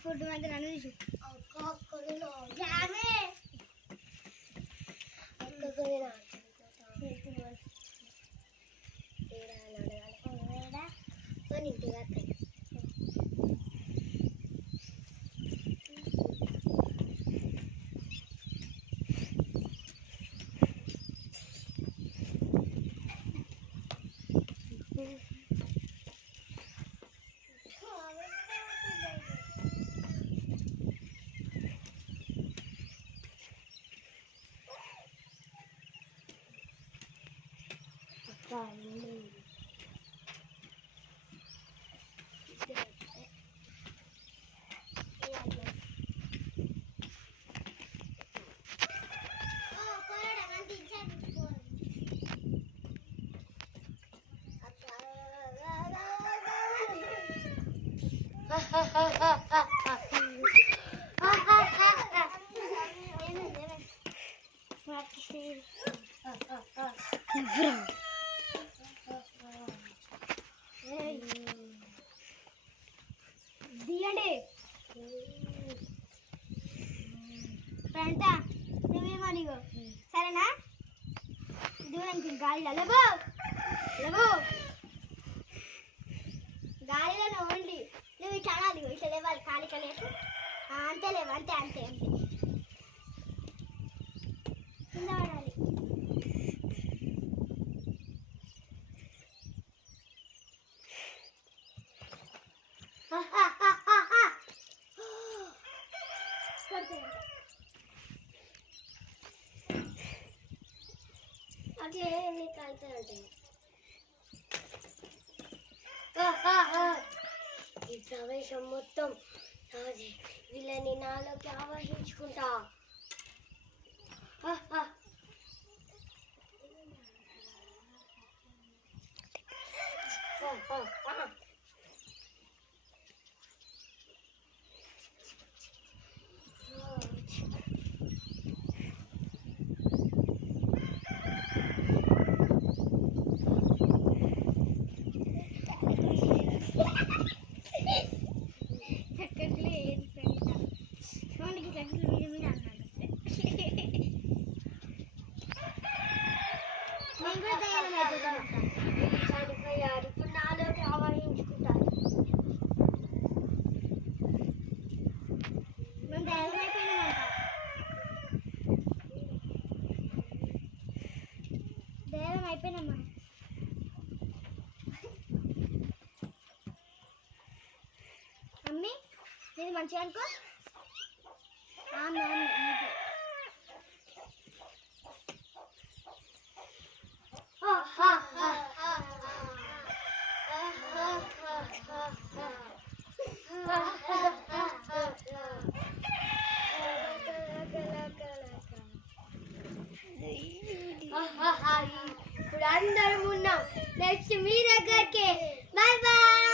Food మధ్య నన్ను తీసు దియండి పెంట నువ్వేమనిగో సరేనా దూరంకి గాలిలో లేవో లేవో గాలిలో ఓన్లీ నువ్వు ఇట్లా అనాలి ఇట్లా లేవాలి ఖాళీ కనేసి అంతే లేవు అంతే అంతే అంతే కింద పడాలి అట్లా నీకు అవుతాయంటే ఈ ప్రవేశం మొత్తం నాది వీళ్ళని నాలోకి ఆవహించుకుంటా ఇప్పుడు నాలోకి ఆవహించుకుంటారు మేము దైవం అయిపోయినామా అమ్మి ఇది మంచిగా అనుకో ఇప్పుడు అందరం ఉన్నాం నెక్స్ట్ మీ దగ్గరికి బాయ్ బాయ్.